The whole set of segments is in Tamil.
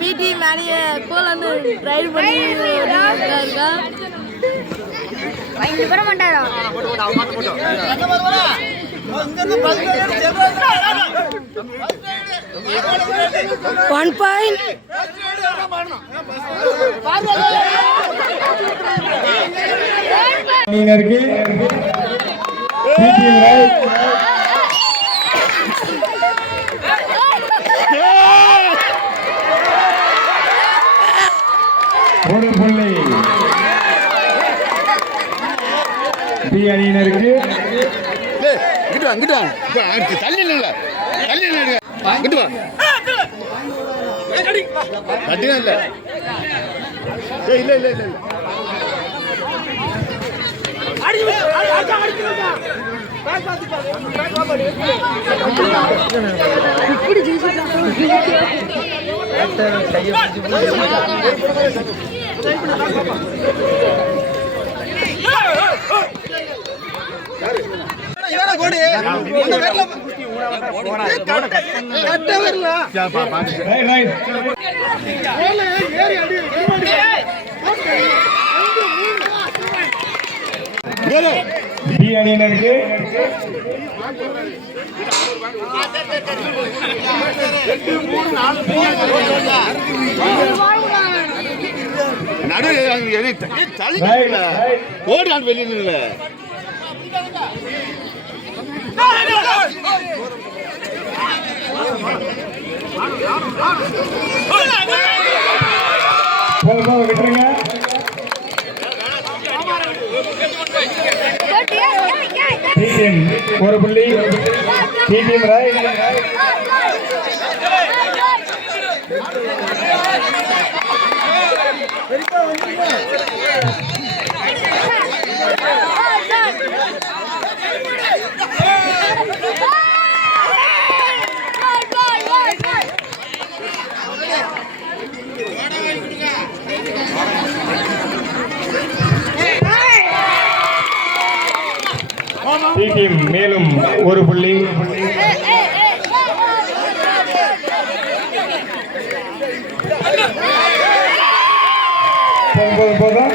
பிடி மேலே கோலன்னு ரைடு பண்ணி இருக்கா. வர மாட்டாரா? 1 point. ஒரு புள்ளி பி அணியினருக்கு. தள்ளி இல்ல அங்கிட்டு வா கட்டினா இல்ல இல்ல இல்ல இல்ல பி அணியினருக்கு ஓடி ஆண்டு வெளியில் இல்ல விட்டுருங்க. ஒரு புள்ளி டீம் ரைட். டீம் மேலும் ஒரு புள்ளி. போதும்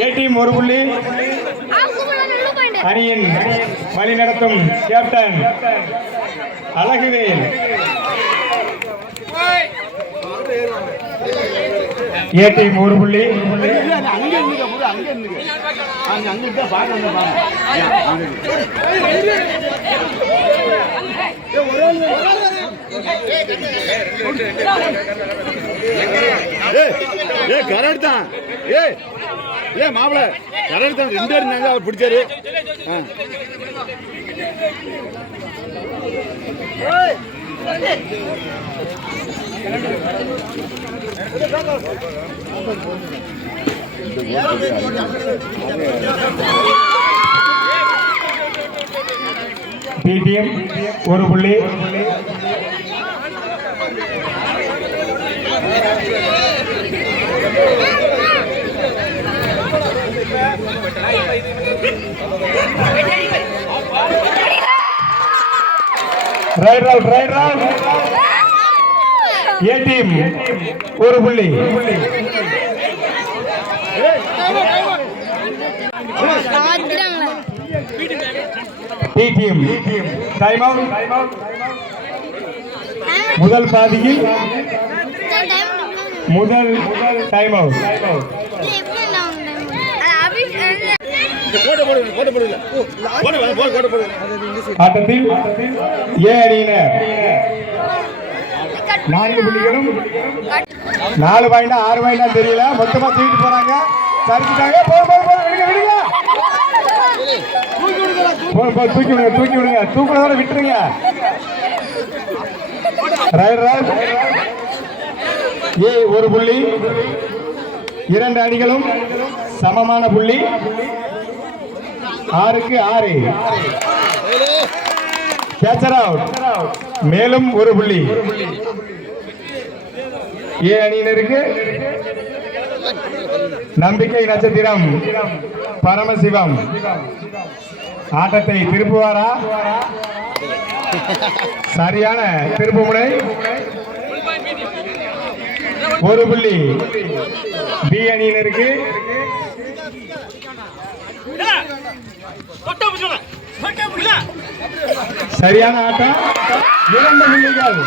ஏ டீம் ஒரு புள்ளி. அணியின் வழிநடத்தும் கேப்டன் அழகுவேல். ஏ டீம் ஒரு புள்ளி. கரெக்ட் தான். ஏ மாப்பிள கரெக்ட் தான். 2 இருந்தாங்க அவர் பிடிச்சாரு. பி டீம் ஒரு புள்ளி. Right route. ஏ டீம் ஒரு புள்ளி. B team time out. முதல் பாதியில் முதல் டைம் அவுட். ஆட்டத்தில் ஏ அணியினர் 4 புள்ளிகளும் 4 பாயிண்டா 6 பாயிண்டா தெரியல. மொத்தமா தூக்கிட்டு போறாங்க. சரிச்சிட்டாங்க. தூக்கி விடுங்க. தூக்குறதோட விட்டுருங்க. ஏ ஒரு புள்ளி. 2 அணிகளும் சமமான புள்ளி. 6க்கு 6. Catcher out. மேலும் ஒரு புள்ளி. ஏ அணியினருக்கு நம்பிக்கை நட்சத்திரம் பரமசிவம். ஆட்டத்தை திருப்புவாரா? சரியான திருப்பு முனை. ஒரு புள்ளி பி அணியினருக்கு. சரியான ஆட்டம். 2 புள்ளிகள்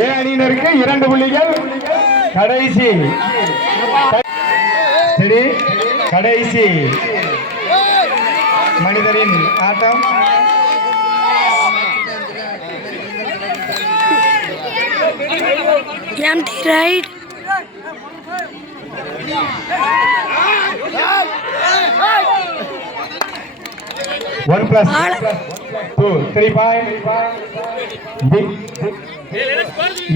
ஏ அணியினருக்கு. 2 புள்ளிகள். கடைசி மனிதரின் ஆட்டம். empty right. One plus 2 3 point.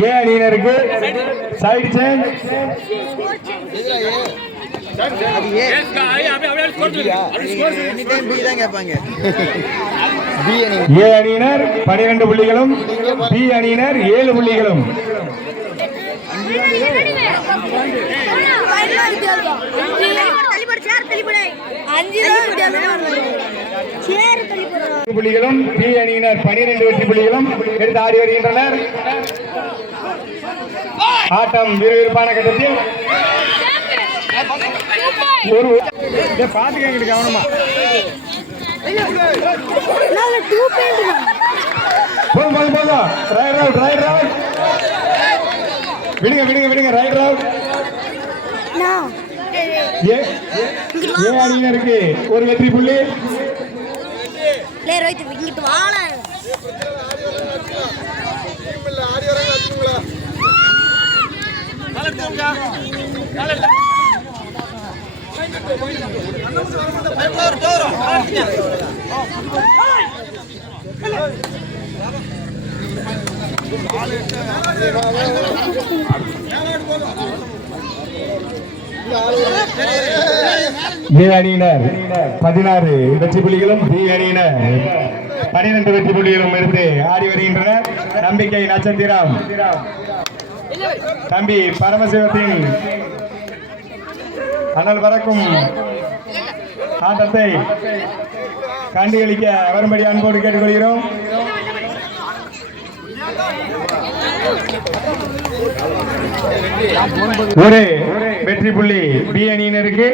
ஏ அணியினருக்கு சைடு சேஞ்ச். ஏ அணியினர் 12 புள்ளிகளும் பி அணியினர் 7 புள்ளிகளும். புள்ளிகளும் பி அணியினர் 12 வெற்றி புள்ளிகளும் எடுத்து ஆடி வருகின்றனர். ஆட்டம் விறுவிறுப்பான கட்டத்தில். பாத்துக்க கவனமா. விடுங்க ரைட் ரவுட். ஏ அணியினருக்கு ஒரு வெற்றி புள்ளி. ஏ அணியினர் 16 வெற்றி புள்ளிகளும் பி அணியினர் 12 வெற்றி புள்ளிகளும் எடுத்து ஆடி வருகின்றனர். நம்பிக்கை நட்சத்திரம் தம்பி பரமசிவத்தின் அனல் பறக்கும் ஆட்டத்தை கண்டுகளிக்க வரும்படி அன்போடு கேட்டுக்கொள்கிறோம். ஒரு வெற்றி புள்ளி பி அணியினருக்கு.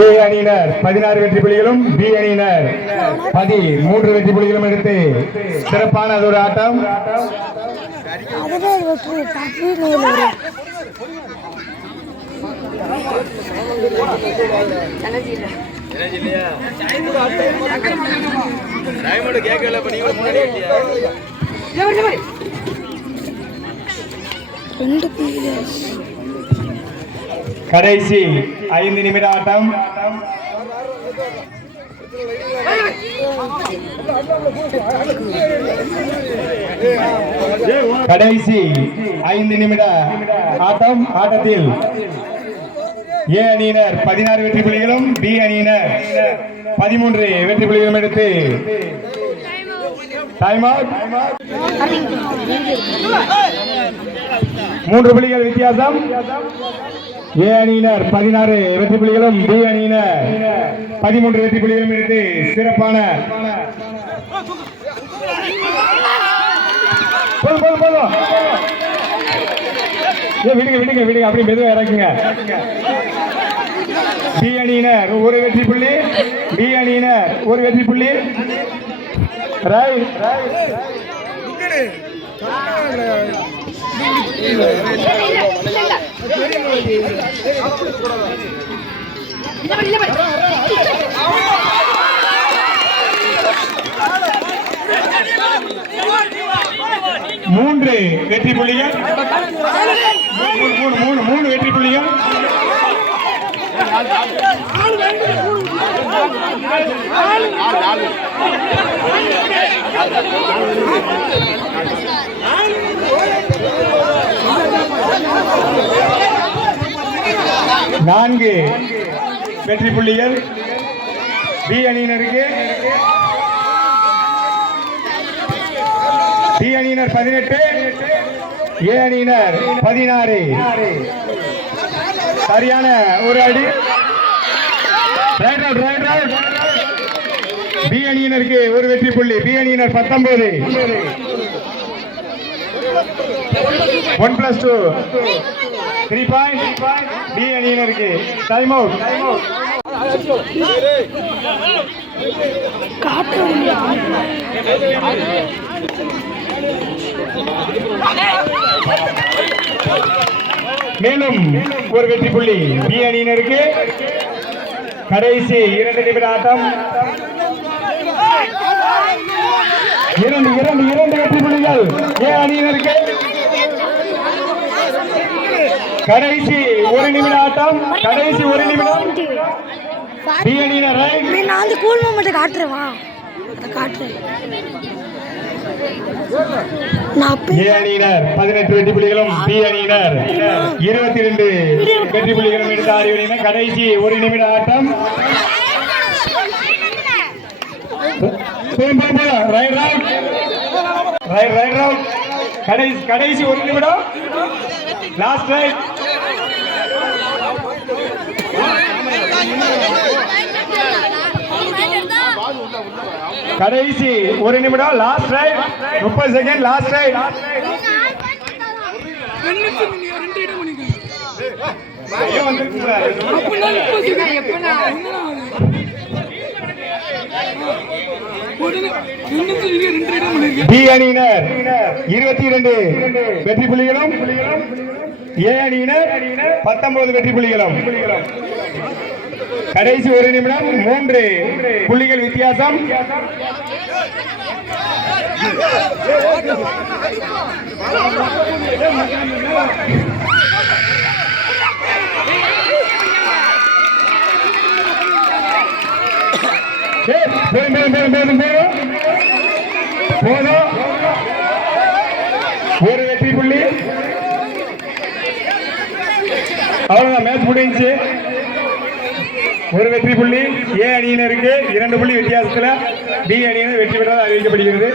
ஏ அணியினர் 16 வெற்றி புள்ளிகளும் பி அணியினர் 13 வெற்றி புள்ளிகளும் எடுத்து சிறப்பான ஒரு ஆட்டம். கடைசி 5 நிமிட ஆட்டம். கடைசி 5 நிமிட ஆட்டம். ஆட்டத்தில் ஏ அணியினர் 16 வெற்றி புள்ளிகளும் பி அணியினர் 13 வெற்றி புள்ளிகளும் எடுத்து டைம் அவுட். 3 புள்ளிகள் வித்தியாசம். ஏ அணியினர் 16 வெற்றி புள்ளிகளும் பி அணியினர் 13 வெற்றி புள்ளிகளும் எடுத்து சிறப்பான விடுங்க அப்படி மெதுவா இறக்குங்க. பி அணியினர் ஒரு வெற்றி புள்ளி, பி அணியினர் ஒரு வெற்றி புள்ளி. ரைட் மூன்று வெற்றி புள்ளிகள், மூணு வெற்றி புள்ளிகள். நான்கு வெற்றி புள்ளிகள் பி அணியினருக்கு. டி அணியினர் 18, ஏ அணியினர் 16. சரியான ஒரு அடி. Right out. பி அணியினருக்கு ஒரு வெற்றி புள்ளி. பி அணியினர் 19. 1+2 3 பாயிண்ட். பி அணியினருக்கு டைம் அவுட். மேலும் ஒரு வெற்றி புள்ளி பி அணியினருக்கு. கடைசி 2 நிமிட ஆட்டம். 2 வெற்றி புள்ளிகள் ஏ அணியினருக்கு. கடைசி 1 நிமிட ஆட்டம். கடைசி 1 நிமிடம். பி அணியினர் ரைட். நான் அந்த கூல் மூமெண்ட் காட்டுறேன். அதை காட்டுறேன். ஏ அணியினர் 18 வெற்றி புள்ளிகளும் பி அணியினர் 22 வெற்றி புள்ளிகளும் எடுத்து ஆடி வருகின்றனர். கடைசி 1 நிமிட ஆட்டம். கடைசி 1 நிமிடம். Last raid. கடைசி 1 நிமிடம். Last raid. 30 second. Last raid. B அணியினர் 22 வெற்றி புள்ளிகளும் ஏ அணியினர் 19 வெற்றி புள்ளிகளும். கடைசி 1 நிமிடம். 3 புள்ளிகள் வித்தியாசம். போதும். ஒரு வெற்றி புள்ளி. அவ்வளவுதான், மேட்ச் முடிஞ்சு. ஒரு வெற்றி புள்ளி ஏ அணியினருக்கு. 2 புள்ளி வித்தியாசத்தில் பி அணியினர் வெற்றி பெற்றதாக அறிவிக்கப்படுகிறது.